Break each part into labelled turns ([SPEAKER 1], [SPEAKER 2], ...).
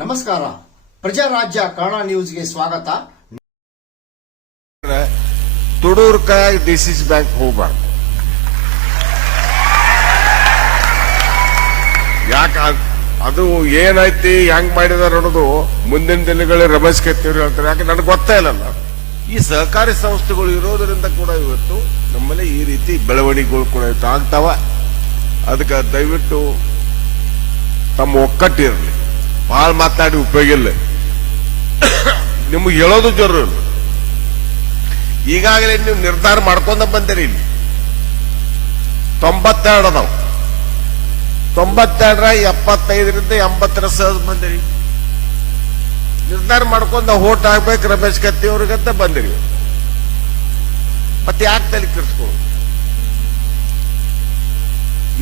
[SPEAKER 1] ನಮಸ್ಕಾರ. ಪ್ರಜಾರಾಜ್ಯ ಕನ್ನಡ ನ್ಯೂಸ್ಗೆ ಸ್ವಾಗತ.
[SPEAKER 2] ತುಡೂರ್ಕ ಡಿ ಸಿ ಸಿ ಬ್ಯಾಂಕ್ ಹೋಗ್ಬಾರ್ದು ಯಾಕ ಅದು ಏನೈತಿ ಹೆಂಗ್ ಮಾಡಿದಾರ ಅನ್ನೋದು ಮುಂದಿನ ದಿನಗಳಲ್ಲಿ ರಮೇಶ್ ಕತ್ತಿಯವರು ಅಂತಾರೆ. ಯಾಕೆ, ನನಗೆ ಗೊತ್ತೇ ಇಲ್ಲಲ್ಲ. ಈ ಸಹಕಾರಿ ಸಂಸ್ಥೆಗಳು ಇರೋದರಿಂದ ಕೂಡ ಇವತ್ತು ನಮ್ಮಲ್ಲಿ ಈ ರೀತಿ ಬೆಳವಣಿಗೆಗಳು ಕೂಡ ಇವತ್ತು ಆಗ್ತಾವ. ಅದಕ್ಕೆ ದಯವಿಟ್ಟು ತಮ್ಮ ಒಕ್ಕಟ್ಟಿರಲಿ ಭಾಳ ಮಾತಾಡಿ ಉಪಯೋಗ ಇಲ್ಲ. ನಿಮ್ಗೆ ಹೇಳೋದು ಜರೂರು ಈಗಾಗಲೇ ನೀವು ನಿರ್ಧಾರ ಮಾಡ್ಕೊಂಡ ಬಂದಿರಿ ಇಲ್ಲಿ. ತೊಂಬತ್ತೆರಡು ಅದಾವ. ತೊಂಬತ್ತೆರಡರ ಎಪ್ಪತ್ತೈದರಿಂದ ಎಂಬತ್ತರ ಸಹ ಬಂದಿರಿ. ನಿರ್ಧಾರ ಮಾಡ್ಕೊಂಡ ಓಟ್ ಹಾಕ್ಬೇಕು ರಮೇಶ್ ಕತ್ತಿ ಅವ್ರಿಗಂತ ಬಂದಿರಿ ಮತ್ತೆ ಯಾಕೆ ತಲೆ ಕೆಡಿಸ್ಕೊಳ್ಳೋದು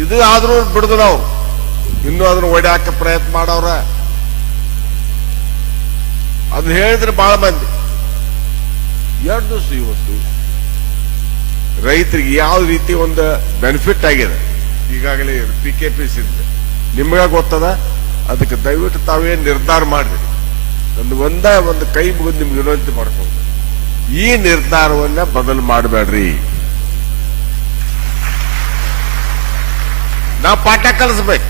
[SPEAKER 2] ಇದು ಆದ್ರೂ ಬಿಡುದಿಲ್ಲ ಅವ್ರು. ಇನ್ನೂ ಅದನ್ನ ಹಾಕ ಪ್ರಯತ್ನ ಮಾಡವ್ರ. ಅದನ್ನ ಹೇಳಿದ್ರೆ ಬಹಳ ಮಂದಿ. ಎರಡು ದಿವಸ ಇವತ್ತು ರೈತರಿಗೆ ಯಾವ ರೀತಿ ಒಂದು ಬೆನಿಫಿಟ್ ಆಗಿದೆ? ಈಗಾಗಲೇ ಪಿ ಕೆ ಪಿ ಸಿ ನಿಮ್ಗ ಗೊತ್ತದ? ಅದಕ್ಕೆ ದಯವಿಟ್ಟು ತಾವೇ ನಿರ್ಧಾರ ಮಾಡ್ರಿ. ಒಂದು ಒಂದ ಒಂದು ಕೈ ಮುಗಿದು ನಿಮ್ಗೆ ವಿನಂತಿ ಮಾಡ್ಕೊಂಡು ಈ ನಿರ್ಧಾರವನ್ನ ಬದಲು ಮಾಡಬೇಡ್ರಿ. ನಾವು ಪಾಠ ಕಲಿಸ್ಬೇಕು.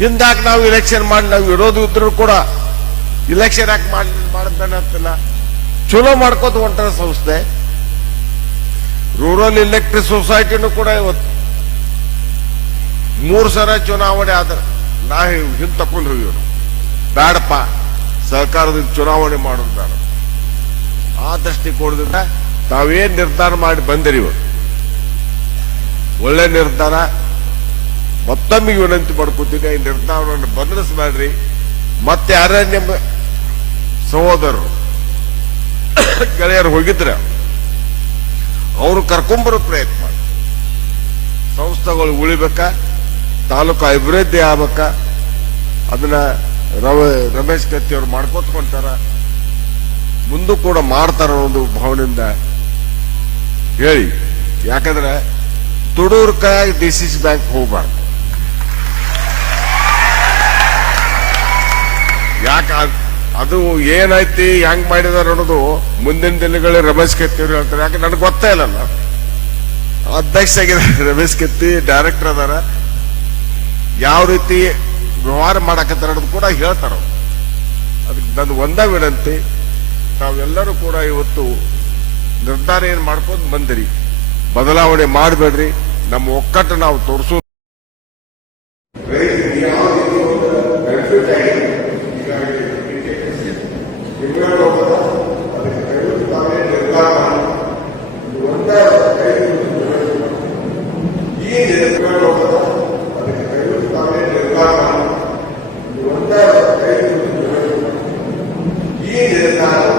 [SPEAKER 2] ಹಿಂದಾಗ ನಾವು ಇಲೆಕ್ಷನ್ ಮಾಡಿ ನಾವು ವಿರೋಧ ಇದ್ರು ಕೂಡ ಇಲೆಕ್ಷನ್ ಯಾಕೆ ಮಾಡಿ ಮಾಡಿದ್ದಾನಂತಿಲ್ಲ ಚಲೋ ಮಾಡ್ಕೋತ ಹೊಂಟಾರ ಸಂಸ್ಥೆ. ರೂರಲ್ ಇಲೆಕ್ಟ್ರಿಕ್ ಸೊಸೈಟಿನೂ ಕೂಡ ಇವತ್ತು ಮೂರು ಸಲ ಚುನಾವಣೆ ಆದ್ರೆ ನಾ ಹಿಂದ್ ತಕೊಂಡು ಹೋಗಿವ್ರು ಬೇಡಪ್ಪ. ಸರ್ಕಾರದಿಂದ ಚುನಾವಣೆ ಮಾಡೋದು ಬೇಡ. ಆ ದೃಷ್ಟಿಕೋನದಿಂದ ತಾವೇನು ನಿರ್ಧಾರ ಮಾಡಿ ಬಂದಿರಿ ಒಳ್ಳೆ ನಿರ್ಧಾರ. ಮತ್ತೊಮ್ಮೆ ವಿನಂತಿ ಮಾಡ್ಕೊತೀನಿ ಈ ನಿರ್ಧಾರವನ್ನು ಬದಲಿಸಬೇಡ್ರಿ ಮತ್ತೆ ಯಾರೇ ನಿಮ್ಮ ಸಹೋದರರು, ಗೆಳೆಯರು ಹೋಗಿದ್ರೆ ಅವರು ಕರ್ಕೊಂಬರೋ ಪ್ರಯತ್ನ. ಮಾಡಿ ಸಂಸ್ಥೆಗಳು ಉಳಿಬೇಕ? ತಾಲೂಕು ಅಭಿವೃದ್ಧಿ ಆಗ್ಬೇಕ? ಅದನ್ನ ರಮೇಶ್ ಕತ್ತಿ ಅವ್ರು ಮಾಡ್ಕೊತ್ಕೊಂತಾರ. ಮುಂದೂ ಕೂಡ ಮಾಡ್ತಾರ ಒಂದು ಭಾವನೆಯಿಂದ ಹೇಳಿ. ಯಾಕಂದ್ರೆ ತುಡೂರ್ಕಾಗಿ ಡಿ ಸಿ ಸಿ ಬ್ಯಾಂಕ್ ಹೋಗ್ಬಾರ್ದು. ಯಾಕ ಅದು ಏನೈತಿ ಹೆಂಗ್ ಮಾಡಿದಾರ ಅನ್ನೋದು ಮುಂದಿನ ದಿನಗಳಲ್ಲಿ ರಮೇಶ್ ಕತ್ತಿ ಅವ್ರು ಹೇಳ್ತಾರೆ. ಯಾಕೆ ನನಗೆ ಗೊತ್ತೇ ಇಲ್ಲಲ್ಲ. ಅಧ್ಯಕ್ಷ ಆಗಿದ್ದಾರೆ ರಮೇಶ್ ಕತ್ತಿ, ಡೈರೆಕ್ಟರ್ ಅದಾರ. ಯಾವ ರೀತಿ ವ್ಯವಹಾರ ಮಾಡಕತ್ತಿರೋದು ಕೂಡ ಹೇಳ್ತಾರ. ಅದಕ್ಕೆ ನನ್ನ ಒಂದ ವಿನಂತಿ, ತಾವೆಲ್ಲರೂ ಕೂಡ ಇವತ್ತು ನಿರ್ಧಾರ ಏನು ಮಾಡ್ಕೊಂಡು ಬಂದಿರಿ ಬದಲಾವಣೆ ಮಾಡಬೇಡ್ರಿ ನಮ್ಮ ಒಕ್ಕಟ್ಟು ನಾವು ತೋರಿಸೋ
[SPEAKER 3] ಹಿಂದಾಗ